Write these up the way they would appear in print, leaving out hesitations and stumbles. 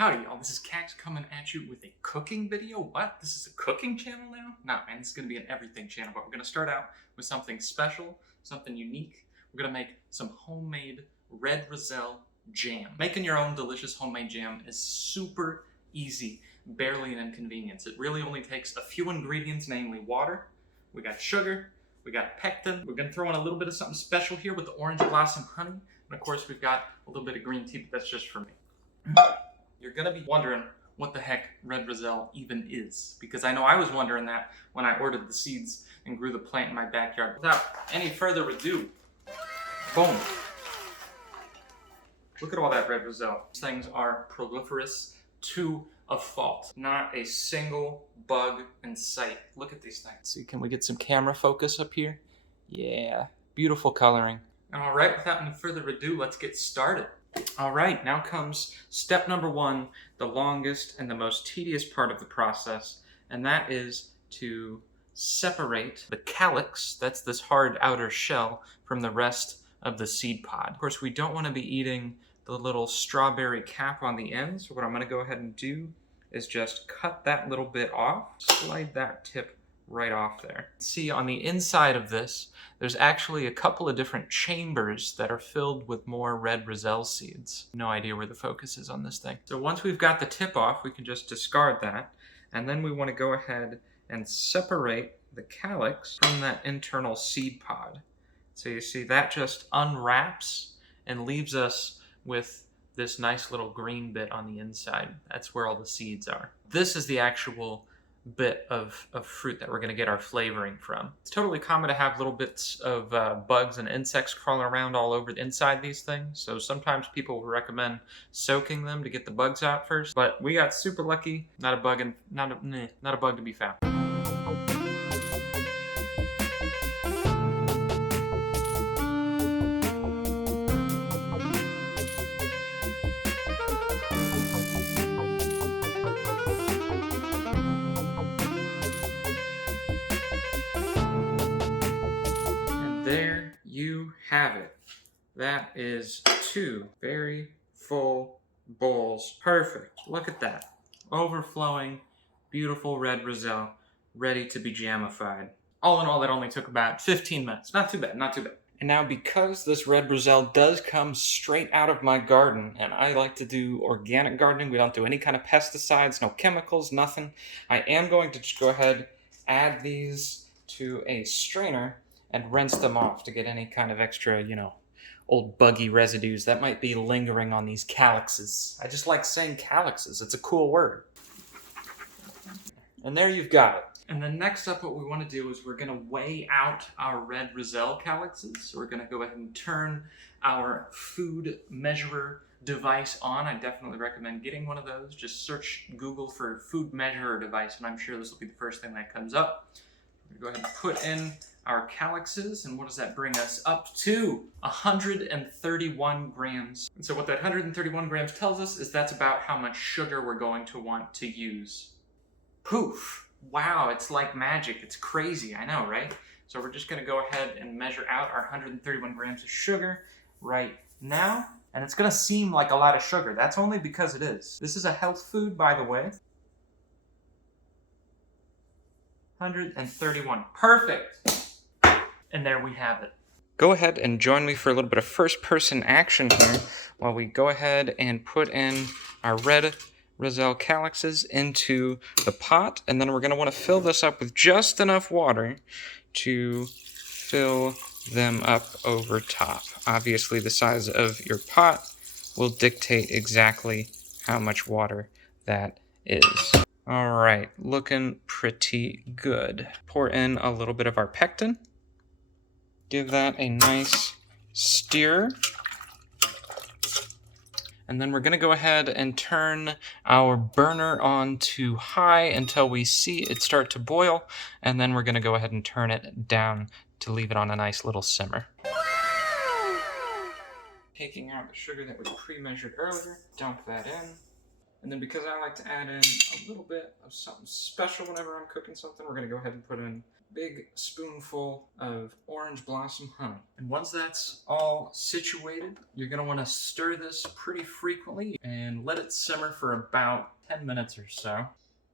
Howdy y'all, this is Cax coming at you with a cooking video. What? This is a cooking channel now? Nah man, this is gonna be an everything channel, but we're gonna start out with something special, something unique. We're gonna make some homemade red Roselle jam. Making your own delicious homemade jam is super easy, barely an inconvenience. It really only takes a few ingredients, namely water, we got sugar, we got pectin. We're gonna throw in a little bit of something special here with the orange blossom honey. And of course we've got a little bit of green tea, but that's just for me. You're gonna be wondering what the heck red Roselle even is, because I know I was wondering that when I ordered the seeds and grew the plant in my backyard. Without any further ado, boom. Look at all that red Roselle. These things are proliferous to a fault. Not a single bug in sight. Look at these things. See, can we get some camera focus up here? Yeah, beautiful coloring. All right, without any further ado, let's get started. All right, now comes step number one, the longest and the most tedious part of the process, and that is to separate the calyx, that's this hard outer shell, from the rest of the seed pod. Of course, we don't want to be eating the little strawberry cap on the end, so what I'm going to go ahead and do is just cut that little bit off, slide that tip right off there. See, on the inside of this, there's actually a couple of different chambers that are filled with more red Roselle seeds. No idea where the focus is on this thing. So once we've got the tip off, we can just discard that. And then we want to go ahead and separate the calyx from that internal seed pod. So you see that just unwraps and leaves us with this nice little green bit on the inside. That's where all the seeds are. This is the actual bit of fruit that we're going to get our flavoring from. It's totally common to have little bits of bugs and insects crawling around all over the inside these things, so sometimes people will recommend soaking them to get the bugs out first, but we got super lucky, not a bug to be found. There you have it. That is 2 very full bowls. Perfect. Look at that. Overflowing, beautiful red Roselle, ready to be jamified. All in all, that only took about 15 minutes. Not too bad, not too bad. And now, because this red Roselle does come straight out of my garden, and I like to do organic gardening, we don't do any kind of pesticides, no chemicals, nothing, I am going to just go ahead, add these to a strainer, and rinse them off to get any kind of extra, old buggy residues that might be lingering on these calyxes. I just like saying calyxes. It's a cool word. And there you've got it. And then next up, what we want to do is we're going to weigh out our red Roselle calyxes. So we're going to go ahead and turn our food measurer device on. I definitely recommend getting one of those. Just search Google for food measurer device, and I'm sure this will be the first thing that comes up. We're going to go ahead and put in our calyxes, and what does that bring us up to? 131 grams. And so what that 131 grams tells us is that's about how much sugar we're going to want to use. Poof! Wow, it's like magic. It's crazy, I know, right? So we're just going to go ahead and measure out our 131 grams of sugar right now, and it's going to seem like a lot of sugar. That's only because it is. This is a health food, by the way. 131. Perfect! And there we have it. Go ahead and join me for a little bit of first-person action here while we go ahead and put in our red Roselle calyxes into the pot, and then we're going to want to fill this up with just enough water to fill them up over top. Obviously, the size of your pot will dictate exactly how much water that is. All right, looking pretty good. Pour in a little bit of our pectin. Give that a nice stir. And then we're going to go ahead and turn our burner on to high until we see it start to boil. And then we're going to go ahead and turn it down to leave it on a nice little simmer. Taking out the sugar that was pre-measured earlier, dump that in. And then because I like to add in a little bit of something special whenever I'm cooking something, we're gonna go ahead and put in a big spoonful of orange blossom honey. And once that's all situated, you're gonna wanna stir this pretty frequently and let it simmer for about 10 minutes or so.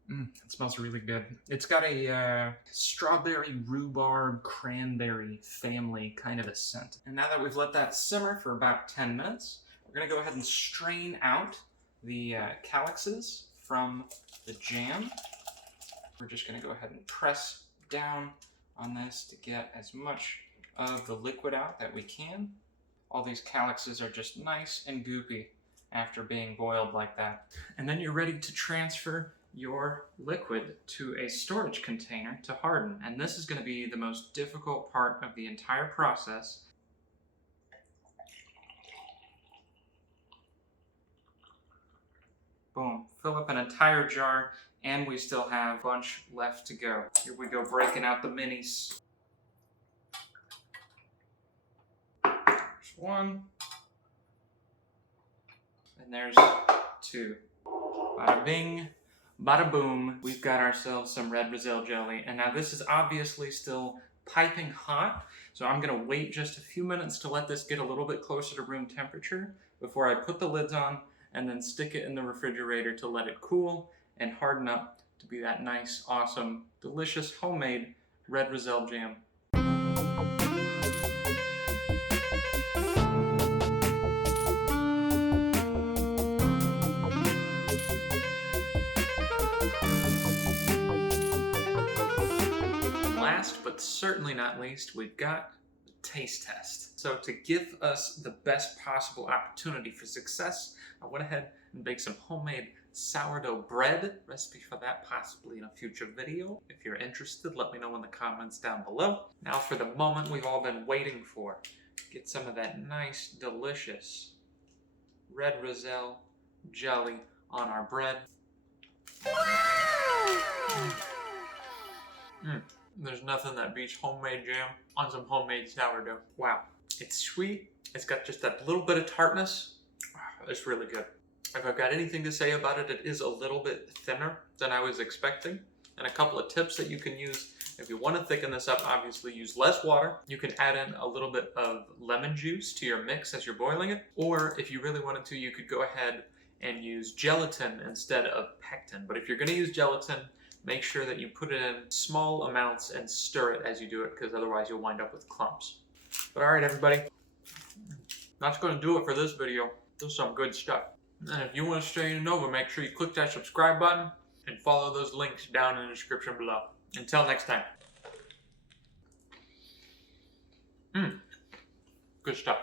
It smells really good. It's got a strawberry, rhubarb, cranberry family kind of a scent. And now that we've let that simmer for about 10 minutes, we're gonna go ahead and strain out the calyxes from the jam. We're just gonna go ahead and press down on this to get as much of the liquid out that we can. All these calyxes are just nice and goopy after being boiled like that. And then you're ready to transfer your liquid to a storage container to harden. And this is going to be the most difficult part of the entire process. Boom, fill up an entire jar, and we still have a bunch left to go. Here we go, breaking out the minis. There's one, and there's two. Bada bing, bada boom, we've got ourselves some red Roselle jelly. And now this is obviously still piping hot, so I'm gonna wait just a few minutes to let this get a little bit closer to room temperature before I put the lids on and then stick it in the refrigerator to let it cool and harden up to be that nice, awesome, delicious, homemade red Roselle jam. Last but certainly not least, we've got the taste test. So to give us the best possible opportunity for success, I went ahead and baked some homemade sourdough bread. Recipe for that possibly in a future video. If you're interested, let me know in the comments down below. Now for the moment we've all been waiting for. Get some of that nice, delicious red Roselle jelly on our bread. There's nothing that beats homemade jam on some homemade sourdough. Wow. It's sweet. It's got just that little bit of tartness. It's really good. If I've got anything to say about it, it is a little bit thinner than I was expecting. And a couple of tips that you can use if you want to thicken this up, obviously use less water. You can add in a little bit of lemon juice to your mix as you're boiling it. Or if you really wanted to, you could go ahead and use gelatin instead of pectin. But if you're going to use gelatin, make sure that you put it in small amounts and stir it as you do it, because otherwise you'll wind up with clumps. But alright everybody, that's going to do it for this video. This is some good stuff. And if you want to stay in the know, make sure you click that subscribe button and follow those links down in the description below. Until next time. Good stuff.